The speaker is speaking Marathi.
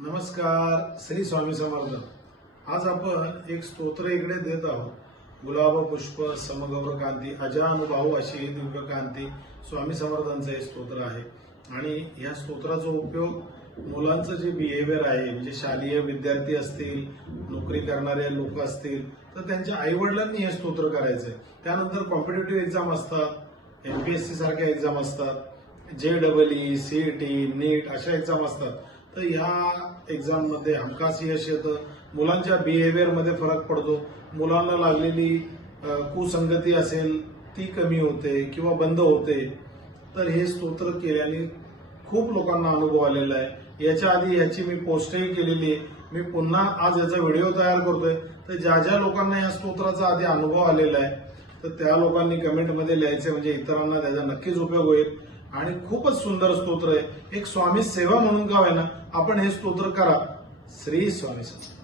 नमस्कार, श्री स्वामी समर्थ। आज आपण एक स्तोत्र इकडे देत आहोत। गुलाब पुष्प समगौर कांती अजानुभाऊ अशी दिव्य कांती स्वामी समर्थांचं हे स्तोत्र आहे। आणि या स्तोत्राचा उपयोग मुलांचं जे बिहेवियर आहे, म्हणजे शालेय विद्यार्थी असतील, नोकरी करणारे लोक असतील, तर त्यांच्या आई वडिलांनी हे स्तोत्र करायचंय। त्यानंतर कॉम्पिटिटिव्ह एक्झाम असतात, एमपीएससी सारख्या एक्झाम असतात, JEE, CET, नीट अशा एक्झाम असतात। तर ह्या एक्झाम मध्ये हमखास यश येतं, मुलांच्या बिहेवियर मध्ये फरक पडतो, मुलांना लागलेली कुसंगती असेल ती कमी होते किंवा बंद होते। तर हे स्तोत्र केल्याने खूप लोकांना अनुभव आलेला आहे। याच्या आधी याची मी पोस्टही केलेली आहे। मी पुन्हा आज याचा व्हिडिओ तयार करतोय। तर ज्या लोकांना या स्तोत्राचा आधी अनुभव आलेला आहे तर त्या लोकांनी कमेंटमध्ये लिहायचे, म्हणजे इतरांना त्याचा नक्कीच उपयोग होईल। आणि खूपच सुंदर स्तोत्र आहे। एक स्वामी सेवा म्हणून का होईना आपण हे स्तोत्र करा। श्री स्वामी समर्थ।